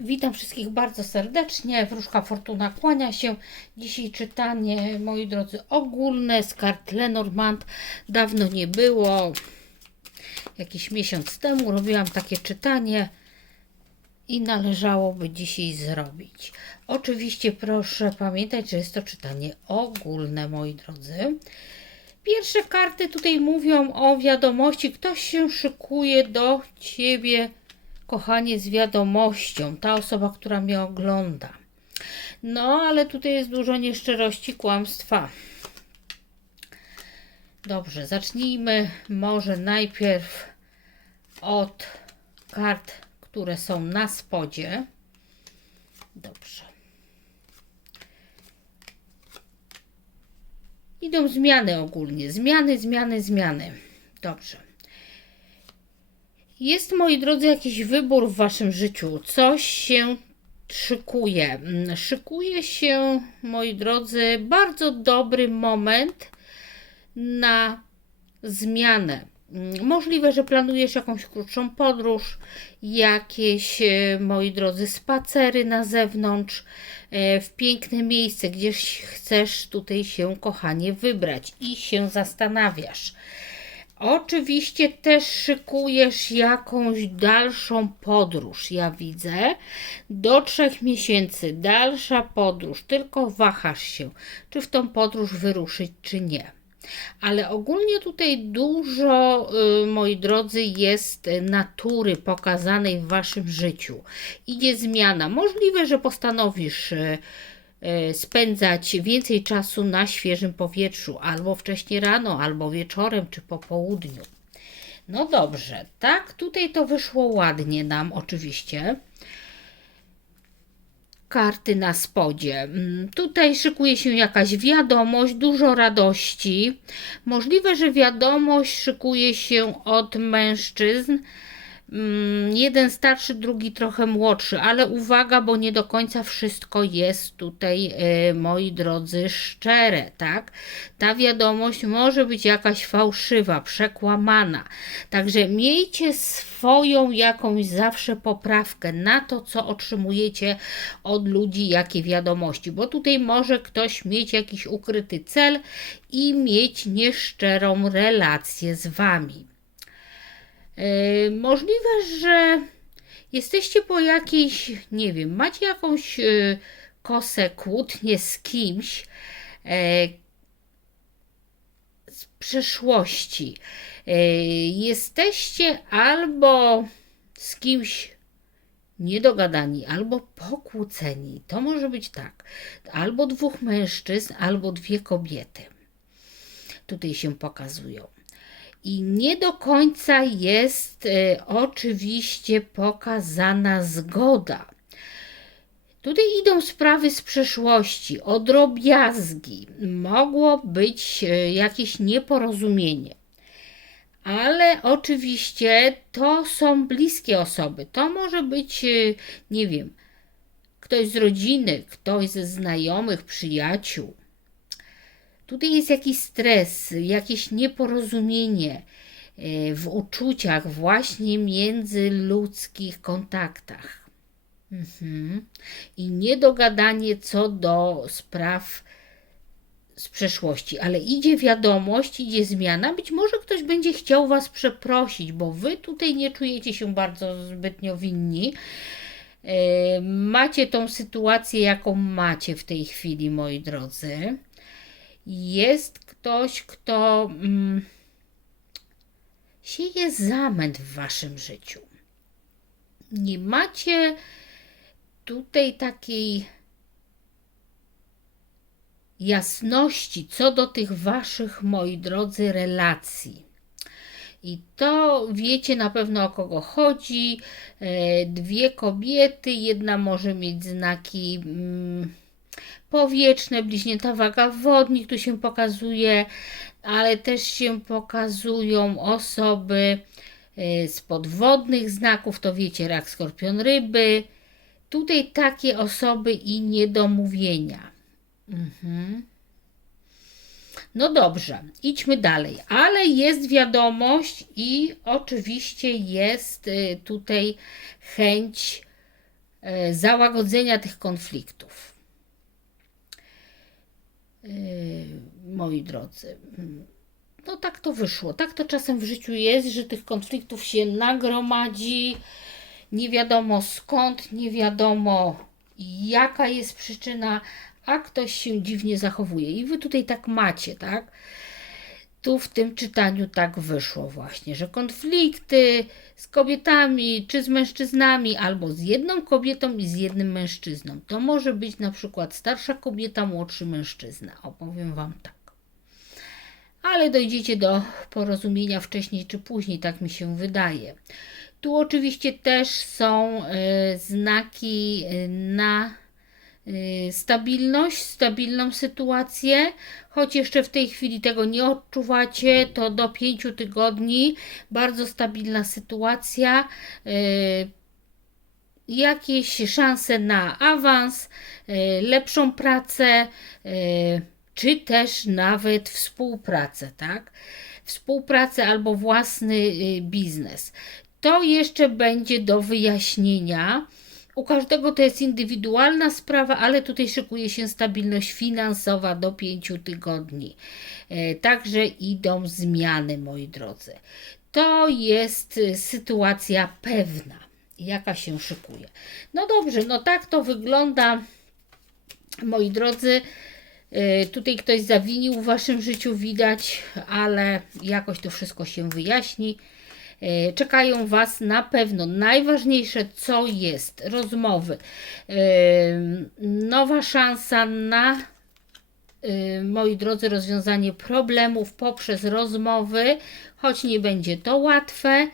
Witam wszystkich bardzo serdecznie. Wróżka Fortuna kłania się. Dzisiaj czytanie, moi drodzy, ogólne z kart Lenormand. Dawno nie było. Jakiś miesiąc temu robiłam takie czytanie i należałoby dzisiaj zrobić. Oczywiście proszę pamiętać, że jest to czytanie ogólne, moi drodzy. Pierwsze karty tutaj mówią o wiadomości. Ktoś się szykuje do ciebie, kochanie, z wiadomością. Ta osoba, która mnie ogląda. No, ale tutaj jest dużo nieszczerości, kłamstwa. Dobrze, zacznijmy może najpierw od kart, które są na spodzie. Dobrze. Idą zmiany ogólnie. Zmiany, zmiany, zmiany. Dobrze. Jest, moi drodzy, jakiś wybór w waszym życiu. Coś się szykuje. Mm, Szykuje się, moi drodzy, bardzo dobry moment na zmianę. Mm, Możliwe, że planujesz jakąś krótszą podróż, jakieś, e, moi drodzy, spacery na zewnątrz, e, w piękne miejsce, gdzieś chcesz tutaj się, kochanie, wybrać i się zastanawiasz. Oczywiście też szykujesz jakąś dalszą podróż, ja widzę. Do trzech miesięcy dalsza podróż, tylko wahasz się, czy w tą podróż wyruszyć, czy nie. Ale ogólnie tutaj dużo, y, moi drodzy, jest natury pokazanej w waszym życiu. Idzie zmiana. Możliwe, że postanowisz y, spędzać więcej czasu na świeżym powietrzu, albo wcześniej rano, albo wieczorem, czy po południu. No dobrze, tak, tutaj to wyszło ładnie nam, oczywiście karty na spodzie. Mm, Tutaj szykuje się jakaś wiadomość, dużo radości. Możliwe, że wiadomość szykuje się od mężczyzn. Mm, Jeden starszy, drugi trochę młodszy, ale uwaga, bo nie do końca wszystko jest tutaj, e, moi drodzy, szczere, tak? Ta wiadomość może być jakaś fałszywa, przekłamana. Także miejcie swoją jakąś zawsze poprawkę na to, co otrzymujecie od ludzi, jakie wiadomości, bo tutaj może ktoś mieć jakiś ukryty cel i mieć nieszczerą relację z wami. Yy, możliwe, że jesteście po jakiejś, nie wiem, macie jakąś yy, kosę, kłótnię z kimś yy, z przeszłości. Jesteście albo z kimś niedogadani, albo pokłóceni. To może być tak. Albo dwóch mężczyzn, albo dwie kobiety. Tutaj się pokazują i nie do końca jest e, oczywiście pokazana zgoda. Tutaj idą sprawy z przeszłości, o drobiazgi. Mogło być e, jakieś nieporozumienie. Ale oczywiście to są bliskie osoby. To może być, e, nie wiem, ktoś z rodziny, ktoś ze znajomych, przyjaciół. Tutaj jest jakiś stres, jakieś nieporozumienie e, w uczuciach, właśnie międzyludzkich kontaktach. Mhm. I niedogadanie co do spraw z przeszłości, ale idzie wiadomość, idzie zmiana. Być może ktoś będzie chciał Was przeprosić, bo Wy tutaj nie czujecie się bardzo zbytnio winni. E, Macie tą sytuację, jaką macie w tej chwili, moi drodzy jest ktoś, kto mm, sieje zamęt w waszym życiu. Nie macie tutaj takiej jasności co do tych waszych, moi drodzy, relacji. I to wiecie na pewno o kogo chodzi. E, Dwie kobiety, jedna może mieć znaki. Mm, powietrzne, bliźnięta waga wodnik tu się pokazuje, ale też się pokazują osoby y, z podwodnych znaków, to wiecie, rak, skorpion, ryby. Tutaj takie osoby i niedomówienia. Mhm. No dobrze, idźmy dalej. Ale jest wiadomość i oczywiście jest y, tutaj chęć e, załagodzenia tych konfliktów. E, moi drodzy, no tak to wyszło. Tak to czasem w życiu jest, że tych konfliktów się nagromadzi, nie wiadomo skąd, nie wiadomo jaka jest przyczyna, a ktoś się dziwnie zachowuje. I wy tutaj tak macie, tak? Tu w tym czytaniu tak wyszło właśnie, że konflikty z kobietami czy z mężczyznami, albo z jedną kobietą i z jednym mężczyzną. To może być na przykład starsza kobieta, młodszy mężczyzna. Opowiem Wam tak. Ale dojdziecie do porozumienia wcześniej czy później, tak mi się wydaje. Tu oczywiście też są e, znaki e, na stabilność, stabilną sytuację, choć jeszcze w tej chwili tego nie odczuwacie, to do pięciu tygodni bardzo stabilna sytuacja, jakieś szanse na awans, lepszą pracę, czy też nawet współpracę, tak? Współpracę albo własny biznes. To jeszcze będzie do wyjaśnienia. U każdego to jest indywidualna sprawa, ale tutaj szykuje się stabilność finansowa do 5 tygodni. E, także idą zmiany, moi drodzy. To jest e, sytuacja pewna, jaka się szykuje. No dobrze, no tak to wygląda, moi drodzy. E, tutaj ktoś zawinił w waszym życiu, widać, ale jakoś to wszystko się wyjaśni. E, czekają Was na pewno najważniejsze, co jest rozmowy. E, nowa szansa na, e, moi drodzy, rozwiązanie problemów poprzez rozmowy, choć nie będzie to łatwe.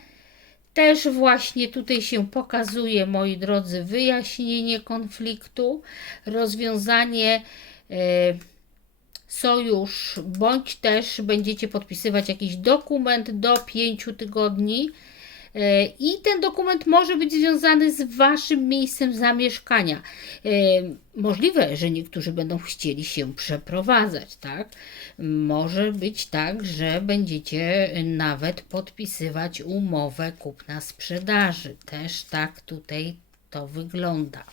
Też właśnie tutaj się pokazuje, moi drodzy, wyjaśnienie konfliktu, rozwiązanie sojusz, bądź też będziecie podpisywać jakiś dokument do 5 tygodni. E, I ten dokument może być związany z Waszym miejscem zamieszkania. E, możliwe, że niektórzy będą chcieli się przeprowadzać, tak? Może być tak, że będziecie nawet podpisywać umowę kupna-sprzedaży. Też tak tutaj to wygląda.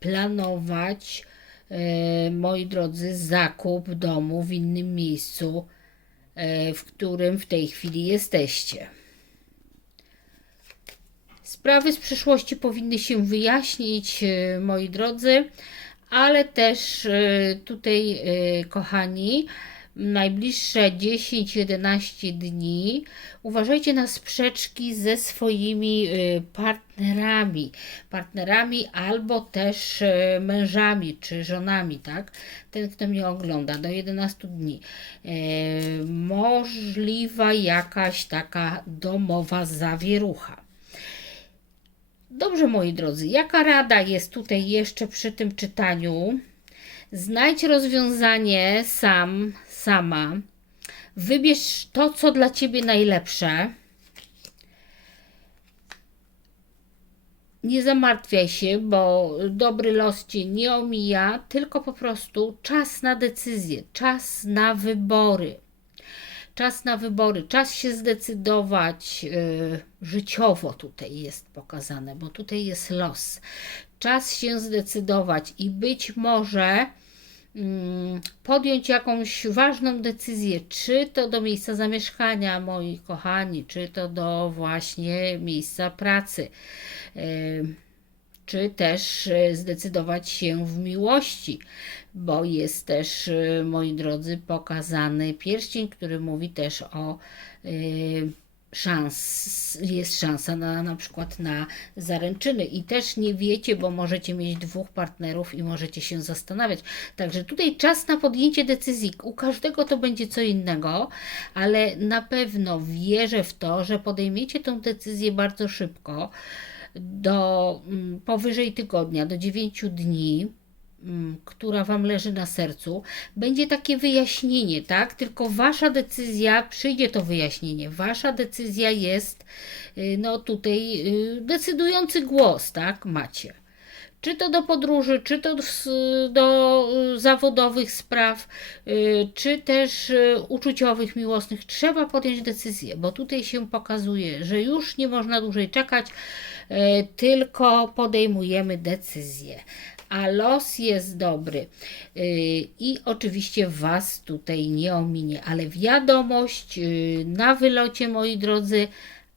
Planować moi drodzy, zakup domu w innym miejscu, e, w którym w tej chwili jesteście. Sprawy z przyszłości powinny się wyjaśnić, e, moi drodzy, ale też tutaj, kochani, najbliższe 10-11 dni uważajcie na sprzeczki ze swoimi y, partnerami, partnerami albo też y, mężami czy żonami, tak? Ten, kto mnie ogląda, do 11 dni. Y, możliwa jakaś taka domowa zawierucha. Dobrze, moi drodzy, jaka rada jest tutaj jeszcze przy tym czytaniu? Znajdź rozwiązanie sam, sama. Wybierz to, co dla ciebie najlepsze. Nie zamartwiaj się, bo dobry los cię nie omija, tylko po prostu czas na decyzję, czas na wybory. Czas na wybory, czas się zdecydować yy, życiowo tutaj jest pokazane, bo tutaj jest los. Czas się zdecydować i być może podjąć jakąś ważną decyzję, czy to do miejsca zamieszkania, moi kochani, czy to do właśnie miejsca pracy, czy też e, zdecydować się w miłości, bo jest też, e, moi drodzy, pokazany pierścień, który mówi też o e, szans, jest szansa na na przykład na zaręczyny i też nie wiecie, bo możecie mieć dwóch partnerów i możecie się zastanawiać. Także tutaj czas na podjęcie decyzji. U każdego to będzie co innego, ale na pewno wierzę w to, że podejmiecie tą decyzję bardzo szybko, do mm, powyżej tygodnia, do 9 dni która Wam leży na sercu, będzie takie wyjaśnienie, tak? Tylko Wasza decyzja, przyjdzie to wyjaśnienie. Wasza decyzja jest, y, no tutaj, y, decydujący głos, tak? Macie. czy to do podróży, czy to do y, zawodowych spraw, czy też uczuciowych, miłosnych, trzeba podjąć decyzję, bo tutaj się pokazuje, że już nie można dłużej czekać, tylko podejmujemy decyzję. A los jest dobry y, i oczywiście Was tutaj nie ominie, ale wiadomość y, na wylocie, moi drodzy,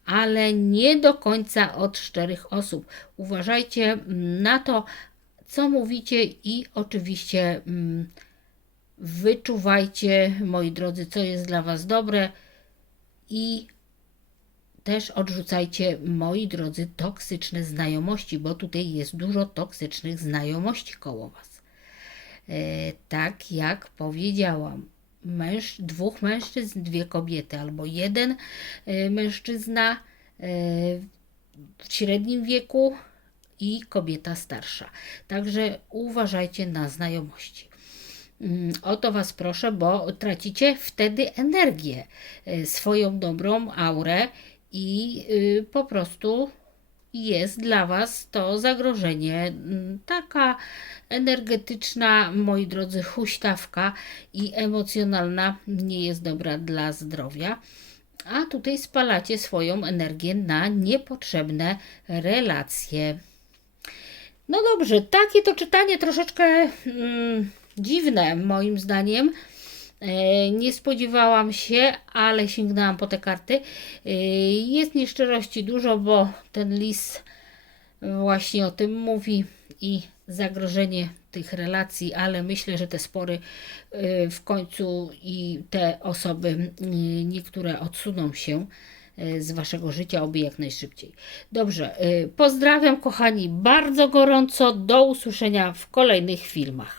ale nie do końca od szczerych osób. Uważajcie mm, na to, co mówicie i oczywiście mm, wyczuwajcie, moi drodzy, co jest dla Was dobre i też odrzucajcie, moi drodzy, toksyczne znajomości, bo tutaj jest dużo toksycznych znajomości koło Was. E, tak jak powiedziałam, męż, dwóch mężczyzn, dwie kobiety, albo jeden e, mężczyzna e, w średnim wieku i kobieta starsza. Także uważajcie na znajomości. Mm, O to Was proszę, bo tracicie wtedy energię, swoją dobrą aurę i y, po prostu jest dla Was to zagrożenie. Mm, Taka energetyczna, moi drodzy, huśtawka i emocjonalna nie jest dobra dla zdrowia. A tutaj spalacie swoją energię na niepotrzebne relacje. No dobrze, takie to czytanie troszeczkę mm, dziwne moim zdaniem. E, nie spodziewałam się, ale sięgnęłam po te karty. E, jest nieszczerości dużo, bo ten lis właśnie o tym mówi i zagrożenie tych relacji, ale myślę, że te spory y, w końcu i te osoby, niektóre odsuną się z waszego życia, oby jak najszybciej. Dobrze, pozdrawiam kochani bardzo gorąco. Do usłyszenia w kolejnych filmach.